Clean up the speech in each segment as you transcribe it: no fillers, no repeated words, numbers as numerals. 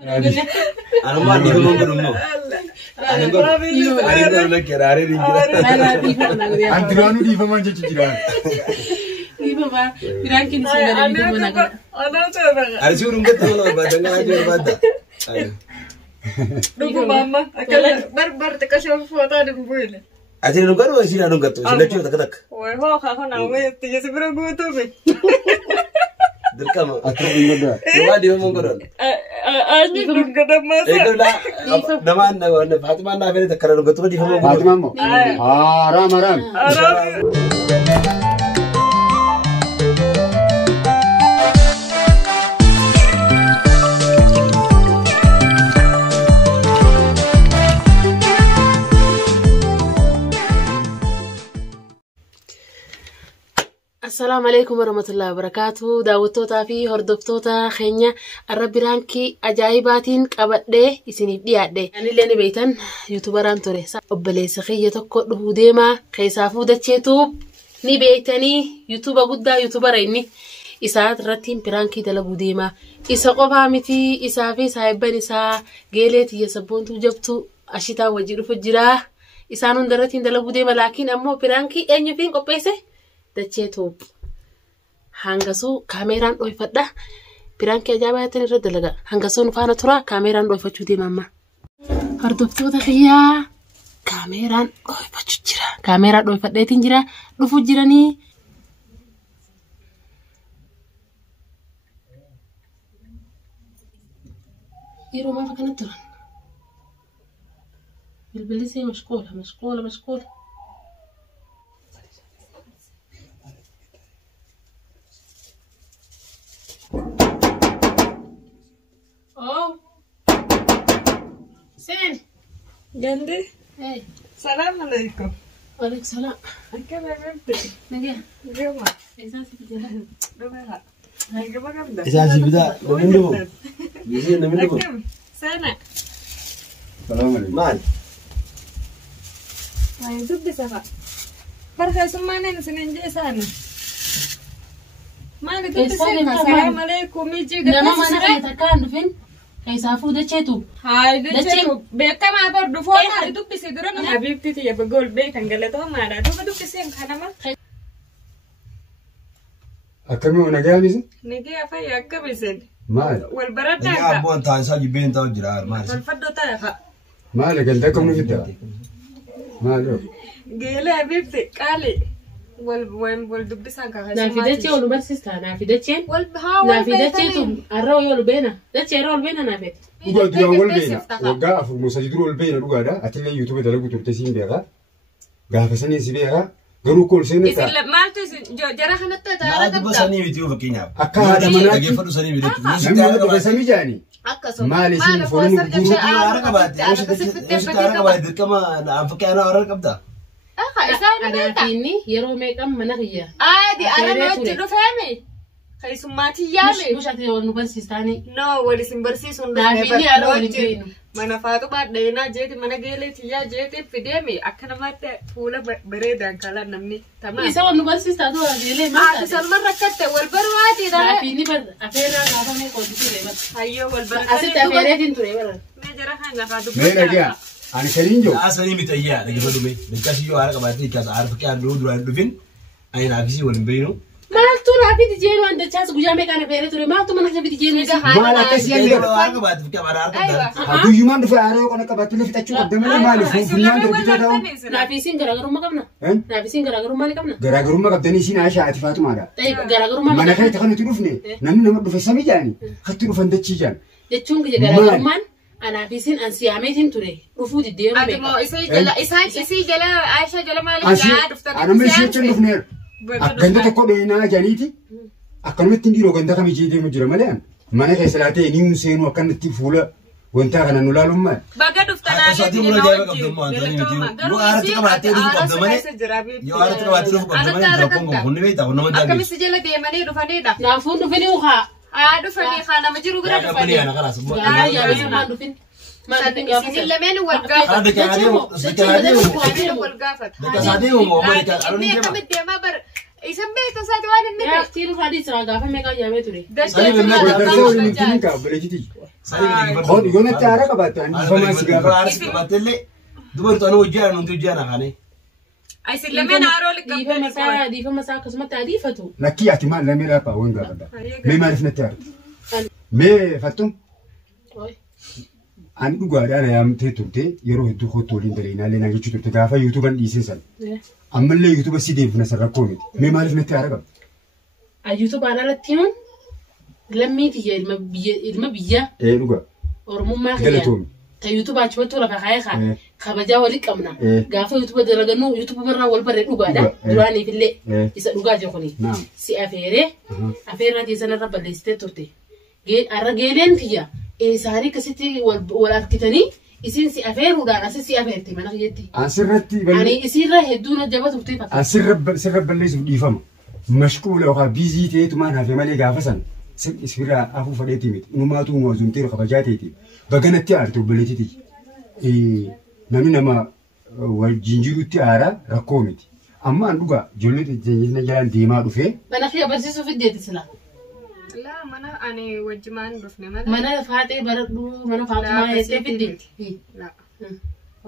أنا ما عندي هم قرنوا. أنا أقول لك يا راري رجلا. أنت رانو دي فما جت جيران. دي فما جيران كني سيدا دي فما نقول. أنا شو رنقت ولا بدنا أجي بدأ. Dugu mama, akala bar takasho foto ada bubuile. Aja nunggu kan masih nunggu tuh, sudah cuy tak. Wah, kau nak main tiga sebelum gua tuh be. Derkam, aku nunggu. Coba dia mau ngorong. Ani nunggu dah masa. Itu lah, nama Fatimah nak beri tak kerana nunggu tuh dia mau ngorong. Fatimah mo. Ram. السلام عليكم ورحمة الله وبركاته. دعوتوتا في هردوفتوتا خينيا الرب رانكي أجايباتين كبده يسنيد دياده. يعني اللي نبيتن يوتيوبران توري أبلي سخية تقول ديما خيسافو دتشيتوب نبيتني يوتيوبر قدا يوتيوبريني إسات رتين برانكي دلبو ديما إسقوبها متي إسافي سايبان إسا جيلت يسبون توجبتو أشيتا وجيرو فجرا إسانون درتين دلبو ديما لكن أمو برانكي أنيو فين قبيسه دتشيتوب هانغاسو كاميران دويفدا برانكي جاباتن ردلغا هانغاسو نفانا ترى كاميران دويفچو دي ماما هردوفتو تخيا كاميران دويفچو جرا كاميرا دويفديتين جرا دفو جراني يرو ما فكنا ترى البليسي مشغوله سين Gandhi. Hey. Assalamualaikum. Waalaikumsalam. Akam memang. Nagia. Gama. Esasi bijala. Gama. Gama gama. Isasi bida, namindu. Bisi namindu. Akam. Sana. Salam alaikum. Man. Main tu bisa pak. Perhasil mana ni senenje sana. Mana tu bisa. Assalamualaikum. Iji. Nama mana kita kan, Dufin? كيسافو دتشيتو هاي دتشيتو بيتا ما برضو فوق هاي دوبي سيدرنا حبيبتي تي بقول بيت انقلتها ما انا دوبي سين خدمه أكمل ونجابيز؟ نجي افاي اكبسن مال والبرد يا أبو أنت عايز بين تاو جرار ما والفدو تاخا مالك قلتكم نفدا مالو قيلي حبيبتي قالي والدبي سانكا نافيدتشي ولو برسيستا نافيدتشي والها نافيدتشي تو الرو يولو بينا دتشي رول بينا نافيد وقال ديوان بينا وقال في المساجدرو البينا لوغادا أتلي يوتيوب تلاقو ترتسين بيها قال فسني سبيها قالوا كل سنة إذا مالتو جرا خنتا لا تبغى سني فيديو فكينيا أكا هذا مناك أجي فرو سني فيديو نعم هذا بس ميجاني أكسو مالي سين فورم بقولوا أنا كبعد أنا كبعد كمان أنا فكر أنا أورك أبدا أنا فيني يرو ميكم مناخيا عادي أنا ما تلو فهمي خيسماتي يامي مش هتيجي نبرسيستاني no wali simbarsiisun naafini ala wali beenu mana faatu baadhayna jeeti mana geeleeti yaa jeeti fideemi akka namaatti fuula bareedaan kala namni tamam isa wal nubarsista to geele ma san marra katte wal barwaati dara naafini bar afeera gaafa me ko dite bar hayyo wal bar asit afeereetin ture bar me jara hanga faatu مين أجا أنا كرينجو أصلي متأيّا لكن بدو مي بنكاسي جو عارك بعدين كاس عارف كي عنده درا دوفين أي نافسي ولا بينو maaltu naafiti jeenu anda chaas guyyaa meeqaan afeeree ture maaltu mana jabiti jeenu ما لا تسير عارك بعد فكر عارك أبو يمان دفع عارك أنا كباتي في تأشوا قدامنا مالي فلان دربته داو naafisiin garaagarummaa qabna naafisiin garaagarummaa ni qabna garaagarummaa qabdanii siin Aisha atifaatu maadha garaagarummaa mana kee takkan nuti dhufne namni nama dhufe sami jaani katti dhufan dachii jaan jechuun garaagarummaan anaafisiin ansiyaameetiin ture dhufuu diddeeroo adimo isii jala Aisha jala maali yaa dhufta ana meeshii jechuun dhufneer ganda tokko dheerinaa jaaniiti akkanumatti hin dhiiroo ganda kamii jeetee mu jira malee mana keessa laatee ni seenuu akkanatti fuula wanta kana nu laaluun maal. Baga dhuftanaa yoo aarti qabaatee dhufu qabdamanii yoo aarti qabaatee dhufu qabdamanii rakkoon kun hundi beektaa kun nama daangee. Akkamitti jala deemanii dhufanidha. Naafuun dhufanii uhaa. Dhufanii haa nama jiru bira dhufanii. Yaa kalaas. Yaa dhufin. Isin lameen wal gaafata. Wal gaafata. Inni akkamitti deemaa bar يسميه تصادوان النبي يا اختي الحديث راجع فما قال يا متري ودرسوا المتين كابلتي خد يقول انت عارف بات عندي فما سيجاره دبرت انا وجانا وانت وجانا خاني اي سلمنا ارولك دي فما ساعه كسمت تعريفته نكي احتمال لا ميرا با وين قاعد ما عرفنا تعرف ما فتم أنا أقول أنا يوم تيتوتي يروح يدخل تولين درينا لنا يجي تيتو تجافا يوتيوب أن يسنسل أما اللي يوتيوب سيدي في ناس الركومي ما معرف نتعرف اليوتيوب على التيون لمي تيجي المبيا إيه نقول أرمو ما قلتهم تيوتيوب أشوفه ولا بخايخة خبجا ولك أمنا جافا يوتيوب درجنو يوتيوب مرة والبرد نقول ده دراني في الليل يسألوا جاجوني سي أفيرة دي سنة رب اللي استتوتي الرجالين فيها ساري كستي والأركتني يصير سي أفير ولا أساس سي أفير تي ما نجيتي أسرتي يعني يصير له هدونا جابته بتيفا أسرب اللي يفهم مشكول أو بيزي تي تمان هذا مالي جافسن إسفيرا أفو فريتي ميت نماتو موزون تيرو خبجاتي تي بعدين تيارتو بليتي تي نامي نما والجنجيرو تيارا ركوميتي أما أنوغا جلوت الجنجيرنا جلان ديما دوفي ما نخيا بس في الديت سلا لا أنا وجمان بفني mana faatee baradhu mana faatumaa jettee fiddi.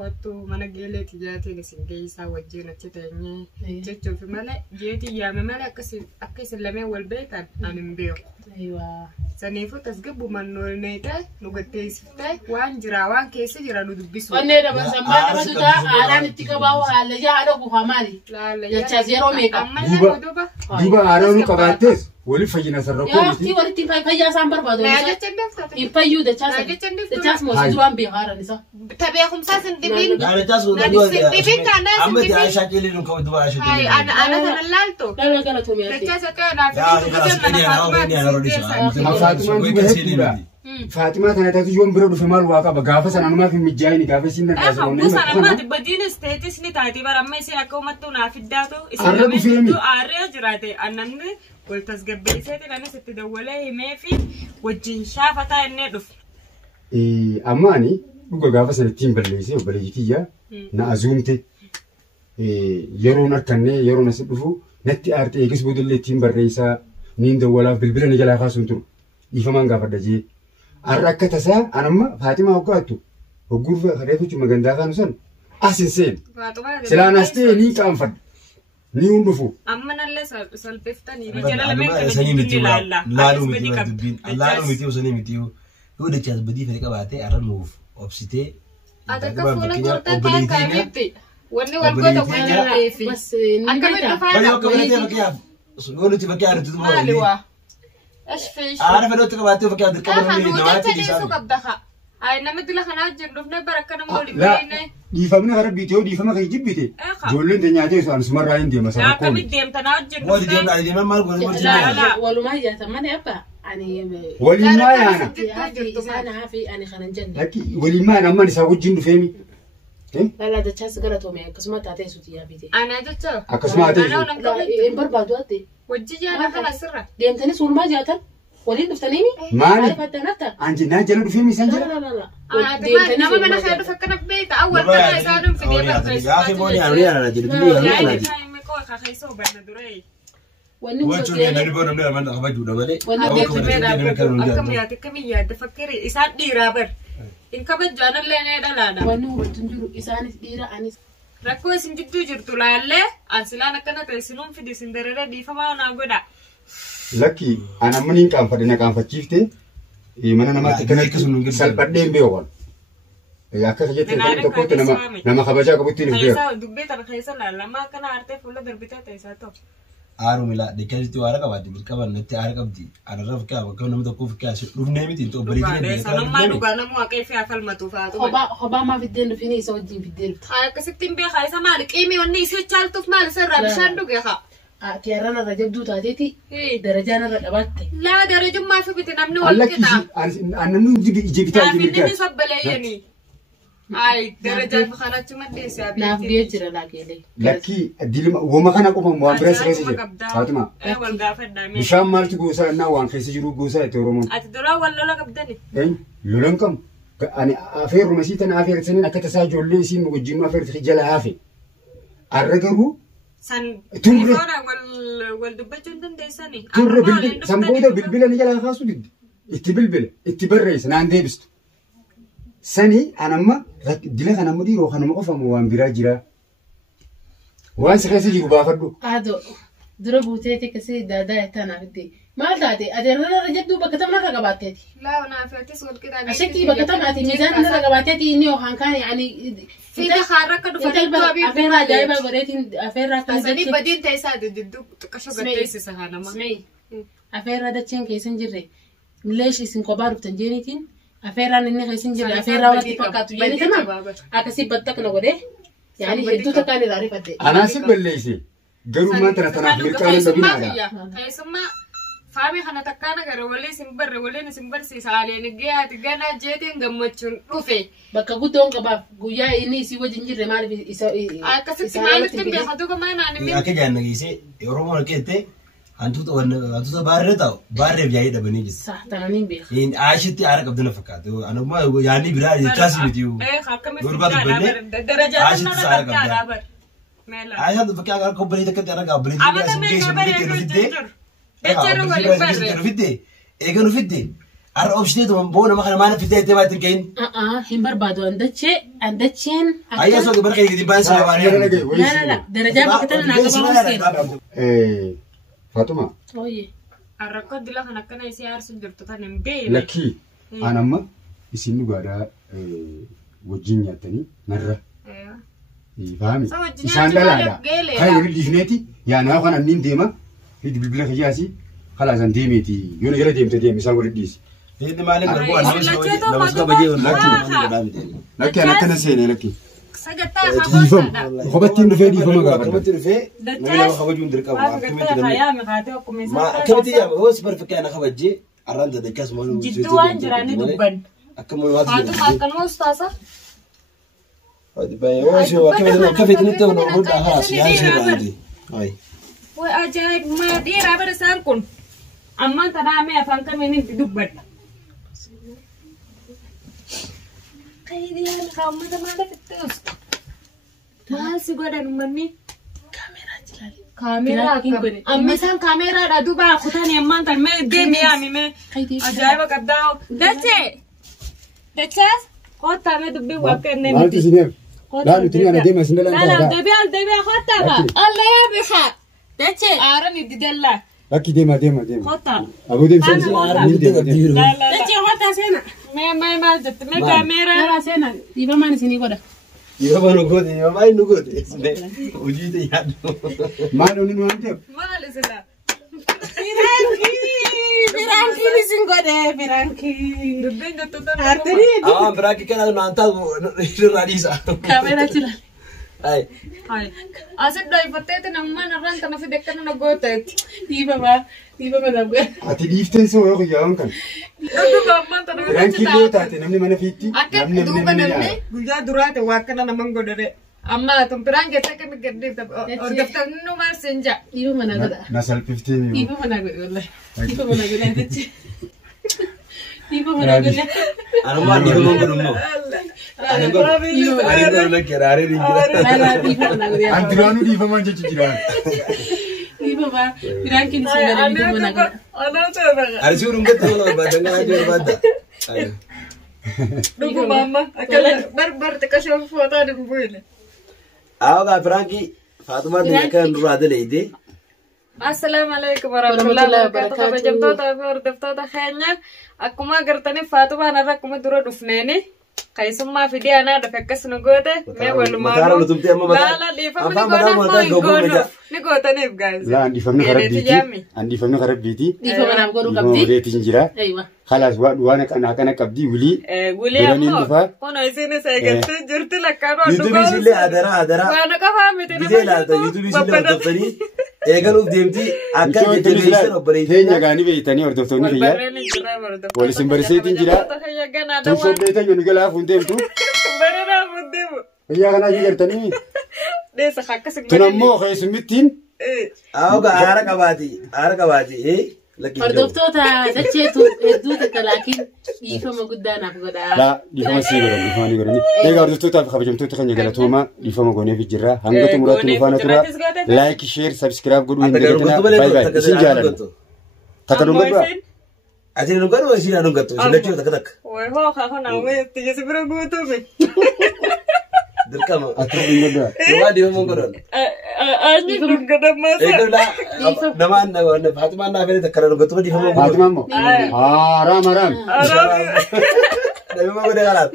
Wattu mana geelee tijaatiin isin geessaa wajjin achi teenyee jechuuf malee jeetii yaame malee akka isin lameen wal beekan ani hin beeku. Saniifuu tasgabbu mannool neetee nu gatteessiftee waan jira waan keessa jira nu dubbisu. Onnee dabarsan maal dhabatu ta'a aadaan itti qabaa'u haala haadha gufaa maali? Jechaa yeroo meeqa? Duuba aadaan nu qabaattees wali fayyina sarrakoo miti. Yaa oftii walitti fayyaa isaan barbaadu. Hin fayyuu dachaas mootii duraan beekaaran isa. Tabeekumsaa sin dhibiin. Daalachaas dhibiin kaanaa sin amma jaashaa keelii nu qabu duba ashee. Ana sana laaltu. Dhala galatoomee ati. Dachaas akka naaf. Fatima tana tatu yoom bira dhufe maal waa qaba gaafa sana numaaf hin mijaa'ini gaafa isin na taasifamne. Sanammaati badiin isteetis ni taati baramma isin akka uummattuu naaf iddaatu isin lameentu aarree jiraate annanni wal tasgabbeesseeti kanas itti dawwalee himee fi wajjin shaafataa innee dhufe. Amma ani dhuga gaafa sana ittiin balleessee obboleeyyitiyyaa na azuumte yeroon harkannee yeroon as dhufu natti aartee eegas boodallee ittiin barreessaa niin dawwalaaf bilbila ni jalaa kaasuun turu ifamaan gaafadha jee. Arrakka tasaa anamma Faatimaa hoggaattu hogguuf reefichu magandaa kaanu san asin seen silaan astee ni qaanfadha ni hundufu. Amma nallee salphiftanii jala lameen kana dubbiin ilaalla. Laaluu miti dubbiin laaluu miti osoo miti yoo dachaas badii fedhe qabaatee arranuuf obsitee. Akka fuula tortaa akkamitti wanni wal goota kun jirreefi akkamitti dhufaadha. Yoo nuti bakkee aartutu maaliwaa. أنا فلوتك بعدين فكرة الكاميرا اللي نواتي دي سوق بدها هاي نمد لها خناج جنوبنا بركنا مولي لا دي فمنا غرب بيتو دي فما كيجيب بيتي جولين دنياتي سو أنا سمر راين دي مثلا لا كم ديم تناج جنوبنا ودي ديم على ديم ما أقول لا لا ولو ما هي تمنى أبا يعني ولي ما أنا أنا في أنا خنجن لكن ولي ما أنا ما نسوي جنو فهمي لا لا ده تشاس قرأتهم يعني كسمات تعطيه صوتي يا بيتي أنا جت أكسمات لا بربادو أتي وجي أنا خلاص سرة ديم تني سول ما جاتا ولين دفتنيني مالي أنت ناجلو في ميسنجر لا لا لا أنا ما نخير فكنا ببيت أول مرة يساعدون في ديم الخيس يا أخي بوني أنا أنا جد بلي أنا هاي مكوي خيسو بنا دري وانتو أنا نبغى نبغى ما نخبج ولا بلي كميات تفكري إسان ديرابر إن كبد جانا لنا دلانا وانو بتنجرو إسان ديرا أنيس ركوا سنجدو جرتو لا أنسلنا كنا تسلم في ديسندرة دي فما ناقودا لكي أنا منين كان فدنا كان فتشيفته mana namatti kanatti salphadheen beekan. Akka jettee kan tokkotti nama kabajaa qabutti ni beeku. Dubbii kana keessa lallamaa kana aartee fuula darbitaa ta'esaa ta'u. Aaru mila dekkasitti waa qabaatti mirqaban natti aara qabdi. Ararra fikkaa bakka nama tokko fikkaa dhufnee miti to bariitiin. Sanammaa dhugaa namu waaqee fi afalmatu faatu. Hobaa maa fiddeen dhufini isa wajjin fiddeen. Akkasittiin beekaa isa maali qiimii wanni isii chaaltuuf maali sirraa bishaan dhugee haa. Tiarana irra jabduu taateeti darajaan irra dhabatte. Laa darajummaa fi biti namni wal qixa. Annannu jibitaa jibitaa. Finni sobbaleeyyanii. Ay darajaa fi kanatti maddeessaa biiti. Naaf biyya jira laakeelee. Lakkii dilma wama kana qofa waan bira sirreessa jira. Faatuma. Wal gaafadhaa. Bishaan maaltu goosaa innaa waan keessa jiru goosaa itti Oromoon. Ati duraa wal lola qabdani. Lolan qabu. Ani afeeruma isii tana afeersaniin akka tasaa ijoollee isiin wajjin afeerti jala hafe. Arra garuu Turre wal dubbachuu hin dandeessanii. Turre sanbooda bilbila ni jalaa kaasuu didde. Itti bilbila itti barreessa naan deebistu. Sani anamma dila kanammoo dhiiroo kanuma qofamu waan biraa jira. Waan si keessa jiru baafadhu. Aadoo dura buuteeti kasi daadaa ittaanaaf itti. Maal taate adeerrana jedhu bakka tamna irra qabaatteeti. Laa naaf atis wal qixaa. Ashekii bakka tamaati miizaan irra qabaatteeti inni yookaan kaan yaani. Fiida haarra akka dhufanii Afeerraa ajaa'ibaa godheetiin afeerraa akka Tasanii badiin ta'isaa jidduu xiqqashoo gaddeessisa haanama. Afeerraa dacheen keessan jirre mileesh isin kophaa dhuftan jeenitiin afeerraan inni keessan jirre afeerraa wanti fakkaatu jeenitima akkasii battakna godhee yaani hedduu takkaan irraa rifadde. Anaasif balleesse garuu maanta tanaaf milkaa'ina dhabinaadha. Keessummaa faamii kana takkaan agarra walii isin barre waliin isin barsiisa haaleen gahaati ganaa jeetiin gammachuun dhufe. Bakka guddoon qabaaf guyyaa inni isii wajjin jirre maaliif isa akkasitti maalitti beekatu gamaa naanimee. Akka jaannagiisee Oromoo walqeettee hantuuta baarree ta'u baarreef yaa'ii dhabanii jiru. Saahtananiin beeku. Aashitti aara qabdina fakkaatu. Anummaa yaadni biraa jechaas miti. Aashitti aara qabda. Aashitti fakkii akka obboleetti akkatti argaa obboleetti eegan ufidde arra obsiteetu boona makana maana fidee itti maatiin kahin. Hin barbaadu andacheen. Ayyaa soo gabar kee baan sana baanee. Darajaa bakka tana naa qabaa Fatuma. Oye. Arrakkoo dila kan akkana isii aarsuun jirtu tan hin beekne. Lakkii anamma isin dhugaadhaa wajjin nyaattanii narra. Faami isaan dhalaadha. Kan hin dhiifneeti yaanaa kan anniin deema. Bilbila kiyyaasi halaasan deemeeti yoo jala deemte deeme isaan walitti dhiisi. Inni maaliif garuu namas kabajee lakki an akkana seene lakki. Sagattaa Dhiifama kophattiin dhufee dhiifama gaafa. Kophattiin dhufee nama kabajuun dirqama. Akkamitti hoos barfakkee ana kabajee arraan dadakkaas malu. Jidduu waan jiraanii dubban. Akkam waan Faatuma akkanuma ustaasa. Akka feetanitti hunda haas yaasee baante. Wai ajaib ma dhiiraa bara isaan kun ammaan tanaa mee afaan kamiin itti dubbadha. Qayyidiyaan kaammata maaliif itti usta? Maal si godhan uummanni? Kaameeraa jilaali. Kaameeraa akkam. Amma isaan kaameeraadha duuba kutanii ammaan tan mee deemee yaami mee ajaa'iba qabdaa. Dachee! Dachaas kottaa mee dubbii wakka inni miti. Maaltu isineef? Laalu tuni ana deema isin dhalaan taa'aa. Laalu deebi'aa kottaa ba. Allah yaa bihaa. Dache aaran itti dallaa. Lakki deema. Kottaa. Abuu deemsanii aaran deema. Dache kottaa seena. Mee maal jettu mee kaameeraa. Karaa seena dhiifamaan isinii godha. Dhiifama nu goote dhiifama nu goote. Hojii ta'e yaaddu. Maal onni nu waan ta'eef? Maal isila? Firaankii isin godhe firaankii. Dubbiin jettu tana. Artanii. Firaankii kana naan taa'u irraa dhiisa. Kaameeraa jilaali. Hai. Asit dhaafatteeti namummaan irraan kana fide kana na gooteetti. Dhiifama dhabgee. Ati dhiifteen soo yoo guyyaawwan kan. Dhuguma ammaan tana Firaankii yoo taate namni mana fiitti. akka duuba namni guyyaa duraate waa kana naman godhare. Amma tun firaankii akka kami gaddeefta hordoftan nu maal sinja. Dhiifama na godha. Na salphiftee mi'oo. Dhiifama na godhe wallahi. Dhiifama na godhe jechi. Dhiifama na godhe. Anummaan dhiifama godhummoo. Ani lakkee raaree dinjira. Dhiifama na godhe. An duraanuu dhiifamaan jechi jiraan. Dhiifama firaankiin isin godhe dhiifama na godhe. Ani si urungatti mana barbaadan kana ajoo barbaadda. Dhuguma amma akkana bar xiqqashoo footaa dimbuile. Awwa Firaankii Faatumaan ni akka duraa daleeyde. Assalamu alaikum warahmatullahi wabarakatuh. Kabajamtoota fi hordoftoota keenya akkuma agartaniif Faatumaan irra akkuma dura dhufneeni keessummaa fidee anaa dhufe akkas nu goote mee walumaa laala dhiifamni ni gootaniif gaa'is. Laa handifamni karabbiiti. Handifamni karabbiiti. Dhiifama naaf godhuu qabdi. Reetiin jira. Kalaas waan kana qabdi wilii. Wilii ammoo kun isinis eegaltee jirti lakkaanoo Yuutuubii isillee adara. Waan qofaa miti Bitee laata yuutuubii isillee hordoftanii eegaluuf deemti akka jettanii obboleetti. Teenya gaanii beeytanii hordoftoonni kiyyaa. Wal isin barsiiseetiin jira. Tun beeytan yoo nu galaa fuun deemtu. Bareedaa fuun deemu. Biyyaa kanaa jigartanii. Deessa akkasii. Tun ammoo keessummittiin. Awwa aara qabaati. hordoftoota dacheetu hedduu takka laakiin dhiifama guddaanaaf godhaa. Laa dhiifama sii godhan dhiifama ni godhani. Egaa hordoftoota fi kabajamtoota keenya galatooma dhiifama gooneef jirra. Hanga xumuraatti nu faana tura. Like, share, subscribe godhuu hin dagatina. Bye bye. Isin jaaladha. Takka dhungadhu. Ati dhungadhu isin dhungattu. Isin lachuu takka takka. Wai ho kaka na wai tije sibira gutu me. Dirqama. Ati dhungadhu. Waa dhiifama godhan. Ani dhungada masa. Egaa namaan Faatimaan naa fedhe takka dhungattu dhiifama godhan. Faatimaan moo? Haram haram. Dhiifama godhe kanaaf.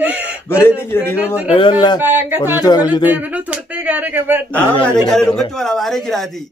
Godhee ni jira dhiifama. Eella. Hordoftoota Binu turte gare kaban. Ani galee dhuggachuu walaabaa jiraati.